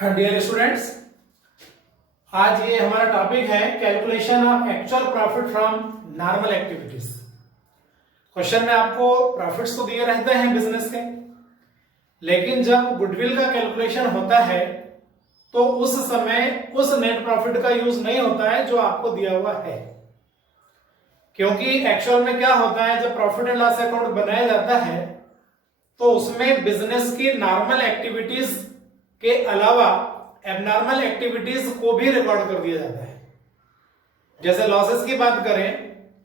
Dear students, आज ये हमारा टॉपिक है calculation of actual profit from normal activities. Question में आपको प्रॉफिट्स तो दिए रहते हैं बिजनेस के, लेकिन जब गुडविल का कैलकुलेशन होता है तो उस समय उस नेट प्रॉफिट का यूज नहीं होता है जो आपको दिया हुआ है, क्योंकि एक्चुअल में क्या होता है, जब प्रॉफिट एंड लॉस अकाउंट बनाया जाता है तो उसमें बिजनेस की नॉर्मल एक्टिविटीज के अलावा एबनॉर्मल एक्टिविटीज को भी रिकॉर्ड कर दिया जाता है। जैसे लॉसेस की बात करें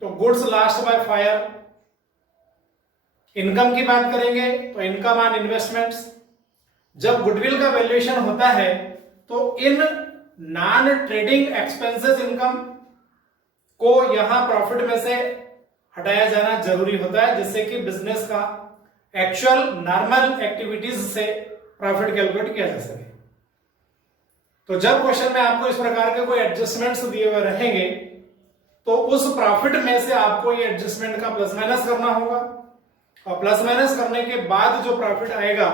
तो goods lost by fire, income की बात करेंगे तो इनकम ऑन इन्वेस्टमेंट्स। जब गुडविल का वैल्यूएशन होता है तो in non trading expenses income को यहां प्रॉफिट में से हटाया जाना जरूरी होता है, जिससे कि बिजनेस का एक्चुअल नॉर्मल एक्टिविटीज से प्रॉफिट कैलकुलेट किया जा सके। तो जब क्वेश्चन में आपको इस प्रकार के कोई एडजस्टमेंट्स दिए हुए रहेंगे तो उस प्रॉफिट में से आपको ये एडजस्टमेंट का प्लस माइनस करना होगा, और प्लस माइनस करने के बाद जो प्रॉफिट आएगा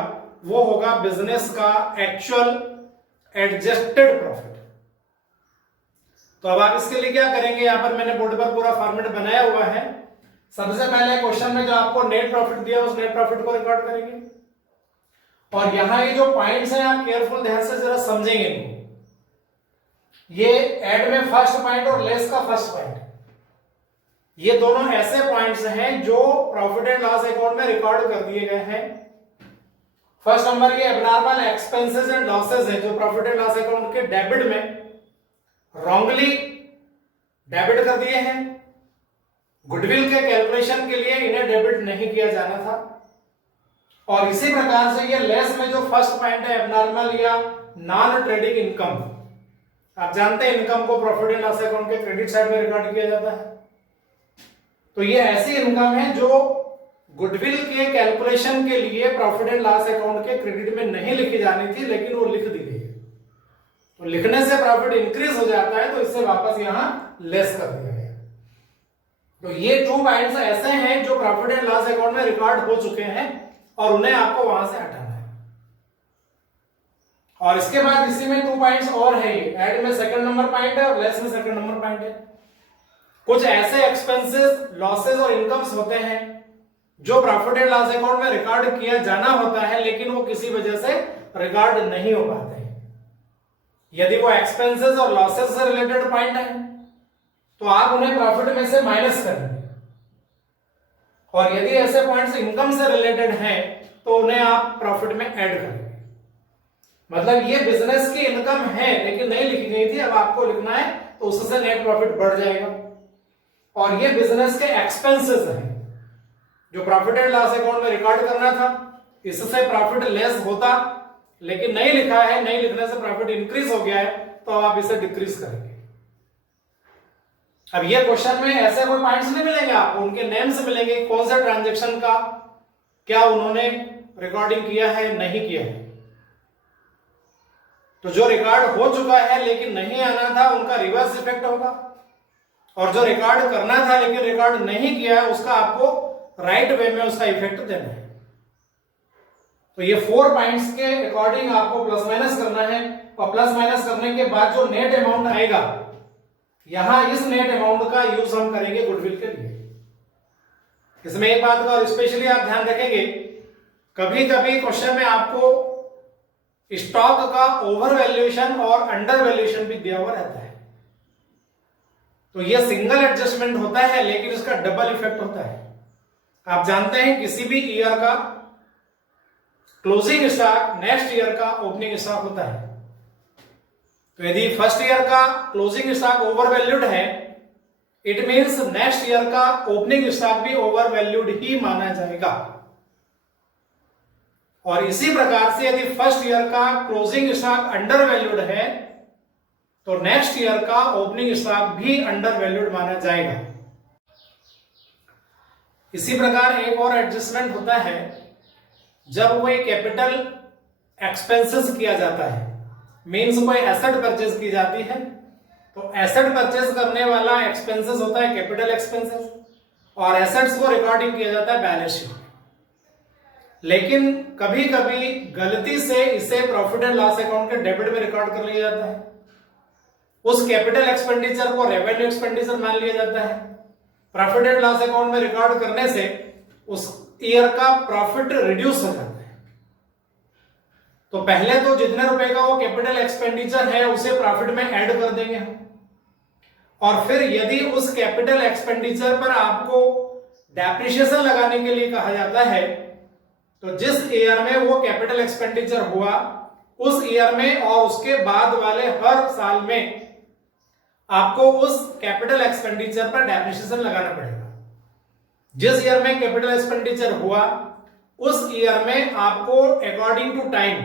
वो होगा बिजनेस का एक्चुअल एडजस्टेड प्रॉफिट। तो अब आप इसके लिए क्या करेंगे, यहां पर मैंने बोर्ड पर पूरा फॉर्मेट बनाया हुआ है। सबसे पहले क्वेश्चन में जो आपको नेट प्रॉफिट दिया उस नेट प्रॉफिट को रिकॉर्ड करेंगे, और यहां ये जो पॉइंट्स हैं आप केयरफुल ध्यान से जरा समझेंगे। ये एड में फर्स्ट पॉइंट और लेस का फर्स्ट पॉइंट, ये दोनों ऐसे पॉइंट्स हैं जो प्रॉफिट एंड लॉस अकाउंट में रिकॉर्ड कर दिए गए हैं। फर्स्ट नंबर ये एबनॉर्मल एक्सपेंसेस एंड लॉसेस है जो प्रॉफिट एंड लॉस अकाउंट के डेबिट में रॉन्गली डेबिट कर दिए हैं। गुडविल के कैलकुलेशन के लिए इन्हें डेबिट नहीं किया जाना था। और इसी प्रकार से ये लेस में जो फर्स्ट पॉइंट है एबनॉर्मल या नॉन ट्रेडिंग इनकम, आप जानते हैं इनकम को प्रॉफिट एंड लॉस अकाउंट के क्रेडिट साइड में रिकॉर्ड किया जाता है। तो ये ऐसी इनकम है जो गुडविल के कैलकुलेशन के लिए प्रॉफिट एंड लॉस अकाउंट के क्रेडिट में नहीं लिखी जानी थी, लेकिन वो लिख दी गई है। तो लिखने से प्रॉफिट इंक्रीज हो जाता है, तो इससे वापस यहां लेस कर दिया गया। तो ये 2 पॉइंट्स ऐसे हैं जो प्रॉफिट एंड लॉस अकाउंट में रिकॉर्ड हो चुके हैं और उन्हें आपको वहां से हटाना है। और इसके बाद इसी में 2 पॉइंट्स और है, ये ऐड में सेकंड नंबर पॉइंट है और लेस में सेकंड नंबर पॉइंट है। कुछ ऐसे एक्सपेंसेस, लॉसेस और इनकम्स होते हैं जो प्रॉफिट एंड लॉस अकाउंट में रिकॉर्ड किया जाना होता है, लेकिन वो किसी वजह से रिकॉर्ड नहीं हो पाते हैं। यदि वो एक्सपेंसेस और लॉसेस से रिलेटेड पॉइंट है तो आप उन्हें प्रॉफिट में से माइनस करेंगे, और यदि ऐसे पॉइंट्स इनकम से रिलेटेड हैं तो उन्हें आप प्रॉफिट में ऐड करेंगे। मतलब ये बिजनेस की इनकम है लेकिन नहीं लिखी गई थी, अब आपको लिखना है तो उससे नेट प्रॉफिट बढ़ जाएगा। और ये बिजनेस के एक्सपेंसेस हैं जो प्रॉफिट एंड लॉस अकाउंट में रिकॉर्ड करना था, इससे प्रॉफिट लेस होता, लेकिन नहीं लिखा है, नहीं लिखने से प्रॉफिट इंक्रीज हो गया है, तो आप इसे डिक्रीज करेंगे। अब ये क्वेश्चन में ऐसे कोई पॉइंट्स नहीं मिलेंगे आपको, उनके नेम्स मिलेंगे, कौन से ट्रांजैक्शन का क्या उन्होंने रिकॉर्डिंग किया है, नहीं किया है। तो जो रिकॉर्ड हो चुका है लेकिन नहीं आना था उनका रिवर्स इफेक्ट होगा, और जो रिकॉर्ड करना था लेकिन रिकॉर्ड नहीं किया है उसका आपको राइट वे में उसका इफेक्ट देना है। तो ये 4 पॉइंट्स के अकॉर्डिंग आपको प्लस माइनस करना है, और प्लस माइनस करने के बाद जो नेट अमाउंट आएगा, यहां इस नेट अमाउंट का यूज हम करेंगे गुडविल के लिए। इसमें एक बात का स्पेशली आप ध्यान रखेंगे, कभी कभी क्वेश्चन में आपको स्टॉक का ओवर वैल्यूएशन और अंडर वैल्यूएशन भी दिया हुआ रहता है। तो यह सिंगल एडजस्टमेंट होता है लेकिन इसका डबल इफेक्ट होता है। आप जानते हैं किसी भी ईयर का क्लोजिंग स्टॉक नेक्स्ट ईयर का ओपनिंग स्टॉक होता है। तो यदि फर्स्ट ईयर का क्लोजिंग स्टॉक ओवर वैल्यूड है, इट मींस नेक्स्ट ईयर का ओपनिंग स्टॉक भी ओवर वैल्यूड ही माना जाएगा। और इसी प्रकार से यदि फर्स्ट ईयर का क्लोजिंग स्टॉक अंडर वैल्यूड है तो नेक्स्ट ईयर का ओपनिंग स्टॉक भी अंडर वैल्यूड माना जाएगा। इसी प्रकार एक और एडजस्टमेंट होता है जब कोई कैपिटल एक्सपेंसेस किया जाता है, मींस कोई एसेट परचेज की जाती है, तो एसेट परचेज करने वाला एक्सपेंसेस होता है कैपिटल एक्सपेंसेस, और एसेट्स को रिकॉर्डिंग किया जाता है बैलेंस शीट। लेकिन कभी कभी गलती से इसे प्रॉफिट एंड लॉस अकाउंट के डेबिट में रिकॉर्ड कर लिया जाता है। उस कैपिटल एक्सपेंडिचर को रेवेन्यू एक्सपेंडिचर मान लिया जाता है। प्रॉफिट एंड लॉस अकाउंट में रिकॉर्ड करने से उस ईयर का प्रॉफिट रिड्यूस हो जाता है। तो पहले तो जितने रुपए का वो कैपिटल एक्सपेंडिचर है उसे प्रॉफिट में ऐड कर देंगे हम, और फिर यदि उस कैपिटल एक्सपेंडिचर पर आपको डेप्रिसिएशन लगाने के लिए कहा जाता है तो जिस ईयर में वो कैपिटल एक्सपेंडिचर हुआ उस ईयर में और उसके बाद वाले हर साल में आपको उस कैपिटल एक्सपेंडिचर पर डेप्रिसिएशन लगाना पड़ेगा। जिस ईयर में कैपिटल एक्सपेंडिचर हुआ उस ईयर में आपको according to time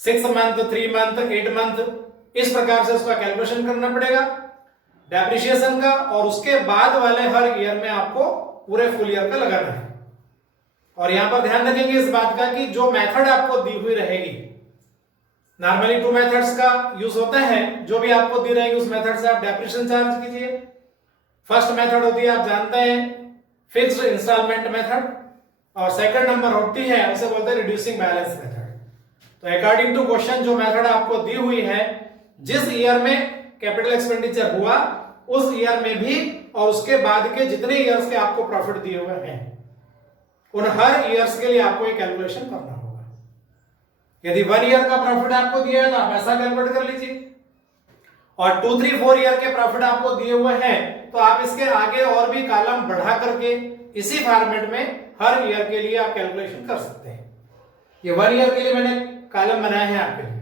6 month, 3 month, 8 month इस प्रकार से उसका कैलकुलेशन करना पड़ेगा डेप्रिसिएशन का, और उसके बाद वाले हर ईयर में आपको पूरे फुल ईयर का लगाना है। और यहां पर ध्यान रखेंगे इस बात का कि जो मेथड आपको दी हुई रहेगी, नॉर्मली 2 मेथड्स का यूज होता है, जो भी आपको दी रहेगी उस मेथड से आप डेप्रिसिएशन चार्ज कीजिए। फर्स्ट मेथड होती है आप जानते हैं फिक्स्ड इंस्टॉलमेंट मेथड, और सेकंड नंबर होती है उसे बोलते हैं रिड्यूसिंग बैलेंस मेथड। तो अकॉर्डिंग टू क्वेश्चन जो मेथड आपको दी हुई है, जिस ईयर में कैपिटल एक्सपेंडिचर हुआ उस ईयर में भी और उसके बाद के जितने ईयर्स के आपको प्रॉफिट दिए हुए हैं उन हर ईयर्स के लिए आपको एक कैलकुलेशन करना होगा। यदि 1 ईयर का प्रॉफिट आपको दिया है तो आप ऐसा कैलकुलेट कर लीजिए, और 2, 3, 4 ईयर के प्रॉफिट आपको दिए हुए हैं तो आप इसके आगे और भी कॉलम बढ़ा करके इसी फॉर्मेट में हर ईयर के लिए आप कैलकुलेशन कर सकते हैं। ये 1 ईयर के लिए मैंने कॉलम बनाए हैं आपके लिए।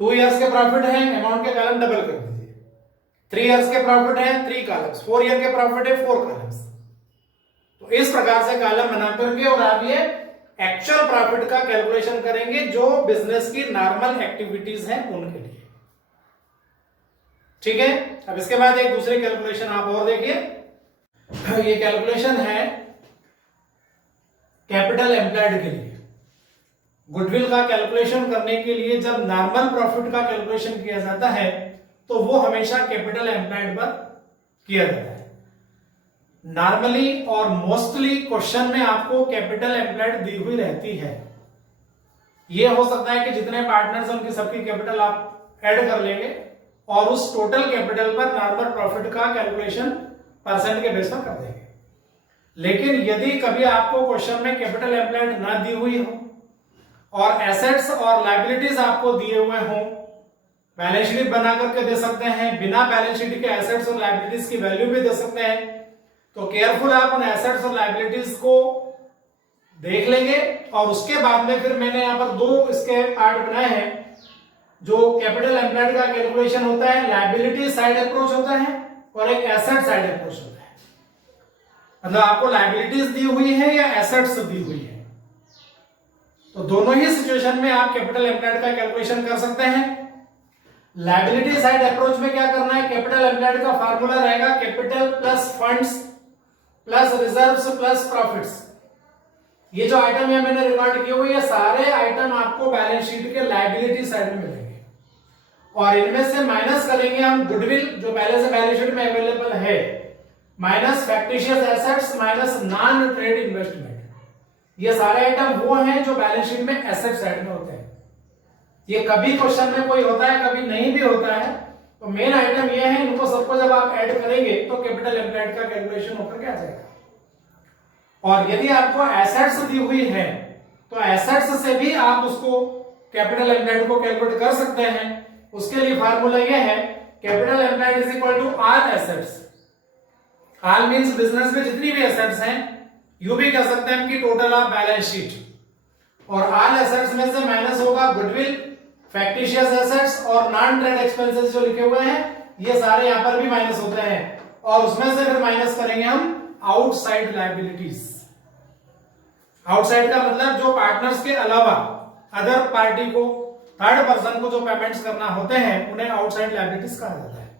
2 ईयर्स के प्रॉफिट है, अमाउंट के कॉलम डबल कर दीजिए। 3 ईयर्स के प्रॉफिट है, 3 कॉलम्स। 4 ईयर के प्रॉफिट है, 4 कॉलम्स। तो इस प्रकार से कॉलम बना करके और आप ये एक्चुअल प्रॉफिट का कैलकुलेशन करेंगे जो बिजनेस की नॉर्मल एक्टिविटीज हैं उनके लिए। ठीक है, अब इसके बाद एक दूसरी कैलकुलेशन आप और देखिए। ये कैलकुलेशन है कैपिटल एम्प्लॉयड के लिए। गुडविल का कैलकुलेशन करने के लिए जब नॉर्मल प्रॉफिट का कैलकुलेशन किया जाता है तो वो हमेशा कैपिटल एम्प्लॉयड पर किया जाता है। नॉर्मली और मोस्टली क्वेश्चन में आपको कैपिटल एम्प्लॉयड दी हुई रहती है। ये हो सकता है कि जितने पार्टनर्स हैं उनकी सबकी कैपिटल आप ऐड कर लेंगे और उस टोटल कैपिटल पर नॉर्मल प्रॉफिट का कैलकुलेशन परसेंट के बेस पर कर देंगे। लेकिन यदि कभी आपको क्वेश्चन में कैपिटल एम्प्लॉयड ना दी हुई हो और एसेट्स और लायबिलिटीज आपको दिए हुए हों, बैलेंस शीट बना करके दे सकते हैं, बिना बैलेंस शीट के एसेट्स और लायबिलिटीज की वैल्यू भी दे सकते हैं, तो केयरफुल आप उन एसेट्स और लायबिलिटीज को देख लेंगे। और उसके बाद में फिर मैंने यहाँ पर 2 इसके पार्ट बनाए हैं। जो कैपिटल एम्प्लॉयड का कैलकुलेशन होता है, लायबिलिटी साइड अप्रोच होता है और एक एसेट साइड अप्रोच होता है। मतलब आपको लायबिलिटीज दी हुई है या एसेट्स दी हुई है, तो दोनों ही सिचुएशन में आप कैपिटल एम्प्लॉयड का कैलकुलेशन कर सकते हैं। लायबिलिटी साइड अप्रोच में क्या करना है, कैपिटल एम्प्लॉयड का फार्मूला रहेगा capital plus funds plus reserves plus profits. ये जो आइटम है मैंने रिकॉर्ड किए हुए, ये सारे आइटम आपको बैलेंस शीट के लायबिलिटी साइड में मिलेंगे और इनमें से माइनस करेंगे हम गुडविल जो पहले से बैलेंस शीट में अवेलेबल है, minus factitious assets minus non trade investment. ये सारे आइटम वो हैं जो बैलेंस शीट में एसेट साइड में होते हैं। ये कभी क्वेश्चन में कोई होता है, कभी नहीं भी होता है। तो मेन आइटम ये है, इनको सबको जब आप ऐड करेंगे तो कैपिटल एम्प्लॉयड का कैलकुलेशन होकर के आ जाएगा। और यदि आपको एसेट्स दी हुई है तो एसेट्स से भी आप उसको कैपिटल एम्प्लॉयड को कैलकुलेट कर सकते हैं। उसके लिए फार्मूला ये है capital employed is equal to all assets. All means business में जितनी भी एसेट्स हैं, यू भी कह सकते हैं कि टोटल ऑफ बैलेंस शीट, और ऑल एसेट्स में से माइनस होगा गुडविल, फैक्टिशियस एसेट्स और नॉन ट्रेड एक्सपेंसेस जो लिखे हुए हैं, ये सारे यहां पर भी माइनस होते हैं। और उसमें से फिर माइनस करेंगे हम आउटसाइड लायबिलिटीज। आउटसाइड का मतलब जो पार्टनर्स के अलावा अदर पार्टी को, थर्ड पर्सन को जो पेमेंट्स करना होते हैं उन्हें आउटसाइड लायबिलिटीज कहा जाता है।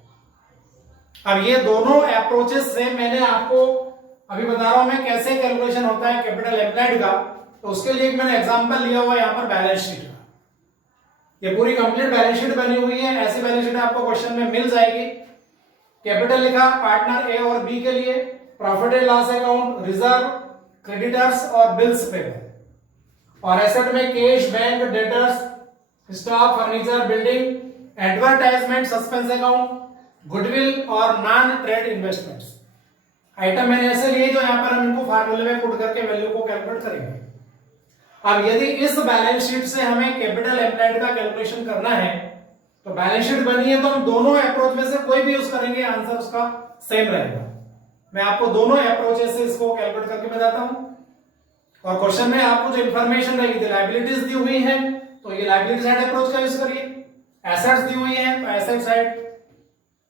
अब ये दोनों अप्रोचेस से मैंने आपको अभी बता रहा हूं मैं कैसे कैलकुलेशन होता है कैपिटल एम्प्लॉयड का। तो उसके लिए मैंने एग्जांपल लिया हुआ यहां पर बैलेंस शीट का। ये पूरी कंप्लीट बैलेंस शीट बनी हुई है। ऐसी बैलेंस शीट आपको क्वेश्चन में मिल जाएगी। कैपिटल लिखा पार्टनर ए और बी के लिए, profit and loss account, reserve, creditors और बिल्स पेबल। और एसेट में cash, bank, debtors, stock, furniture, building, advertisement, suspense account, goodwill और नॉन ट्रेड इन्वेस्टमेंट्स। आइटम मैंने ऐसे लिए जो यहां पर हम इनको फार्मूले में पुट करके वैल्यू को कैलकुलेट करेंगे। अब यदि इस बैलेंस शीट से हमें कैपिटल एम्प्लॉयड का कैलकुलेशन करना है तो बैलेंस शीट बनी है तो हम दोनों अप्रोच में से कोई भी यूज करेंगे, आंसर उसका सेम रहेगा। मैं आपको दोनों अप्रोचेस से इसको कैलकुलेट करके बताता हूं। और क्वेश्चन में आपको जो इन्फॉर्मेशन रहेगी, लायबिलिटीज दी हुई है तो ये लायबिलिटी साइड अप्रोच का यूज करिए, एसेट्स दी हुई है तो एसेट साइड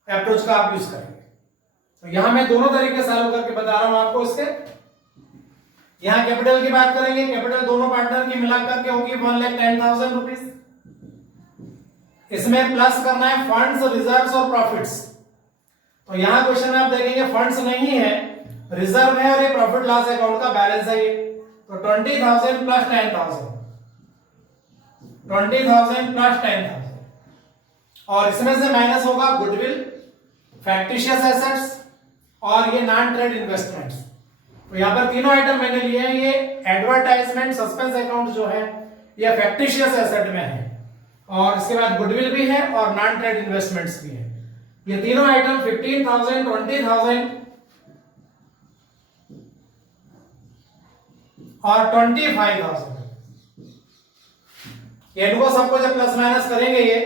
अप्रोच का आप यूज करेंगे। तो यहां मैं दोनों तरीके सॉल्व करके बता रहा हूं आपको इसके। यहां कैपिटल की बात करेंगे, कैपिटल दोनों पार्टनर की मिलाकर के होगी 1,10,000 रुपीज। इसमें प्लस करना है फंड्स, रिजर्व्स और प्रॉफिट्स। तो यहां क्वेश्चन में आप देखेंगे फंड्स नहीं है, रिजर्व है और ये प्रॉफिट लॉस अकाउंट का बैलेंस है ये। तो 20,000 प्लस 10,000, 20,000 प्लस 10,000 और इसमें से माइनस होगा गुडविल, फैक्टिशियस एसेट्स और ये नॉन ट्रेड इन्वेस्टमेंट्स। तो यहां पर तीनों आइटम मैंने लिए हैं। ये एडवर्टाइजमेंट, सस्पेंस अकाउंट जो है ये फैक्टिशियस एसेट में है और इसके बाद गुडविल भी है और नॉन ट्रेड इन्वेस्टमेंट्स भी है। ये तीनों आइटम 15,000, 20,000 और 25,000। ये इनको सबको जब प्लस माइनस करेंगे ये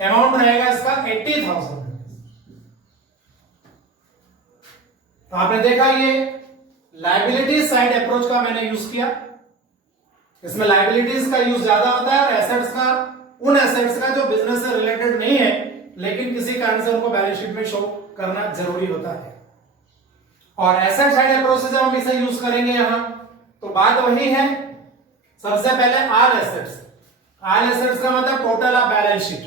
अमाउंट रहेगा इसका 80,000। तो आपने देखा ये लायबिलिटी साइड अप्रोच का मैंने यूज किया। इसमें लायबिलिटीज का यूज ज्यादा होता है और एसेट्स का, उन एसेट्स का जो बिजनेस से रिलेटेड नहीं है लेकिन किसी कारण से उनको बैलेंस शीट में शो करना जरूरी होता है। और एसेट साइड अप्रोच से जब हम इसे यूज करेंगे यहां तो बात वही है, सबसे पहले ऑल एसेट्स। ऑल एसेट्स का मतलब total of balance sheet.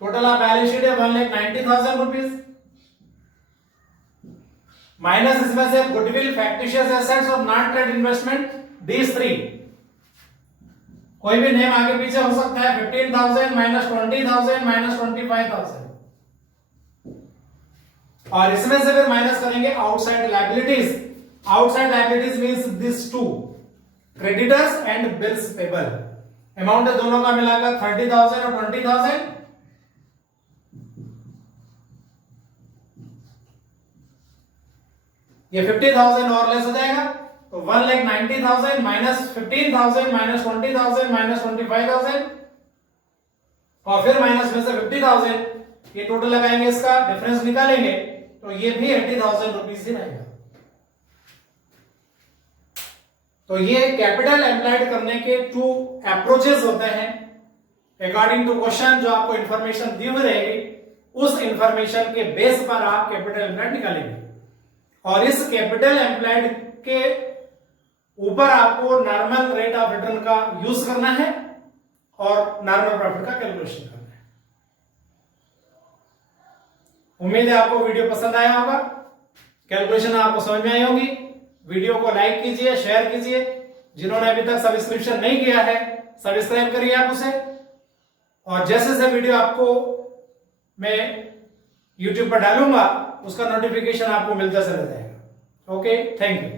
Total of balance sheet है 1,90,000 रुपीज माइनस इसमें से गुडविल, फैक्टिशियस एसेट्स और नॉन ट्रेड इन्वेस्टमेंट, these 3। कोई भी नेम आगे पीछे हो सकता है। 15,000 माइनस 20,000 माइनस 25,000 और इसमें से फिर माइनस करेंगे outside liabilities. Outside liabilities means this two, creditors and bills payable. Amount है दोनों का मिलाकर 30,000 और 20,000। ये 50,000 और लेस हो जाएगा तो 1,90,000 माइनस 15,000 माइनस 20,000 माइनस 25,000 और फिर माइनस में से 50,000। ये टोटल लगाएंगे, इसका डिफरेंस निकालेंगे तो ये भी 80,000 रुपीज ही रहेगा। तो ये कैपिटल एम्प्लॉयड करने के 2 अप्रोचेस होते हैं अकॉर्डिंग टू क्वेश्चन। जो आपको इंफॉर्मेशन दी हुई रहेगी उस इंफॉर्मेशन के बेस पर आप कैपिटल एम्प्लॉयड निकालेंगे और इस कैपिटल एम्प्लॉयड के ऊपर आपको नॉर्मल रेट ऑफ रिटर्न का यूज करना है और नॉर्मल प्रॉफिट का कैलकुलेशन करना है। उम्मीद है आपको वीडियो पसंद आया होगा, कैलकुलेशन आपको समझ में आई होगी। वीडियो को लाइक कीजिए, शेयर कीजिए। जिन्होंने अभी तक सब्सक्रिप्शन नहीं किया है सब्सक्राइब करिए आप उसे। और जैसे जैसे वीडियो आपको मैं YouTube पर डालूंगा उसका नोटिफिकेशन आपको मिलता चला जाएगा। Okay, thank you.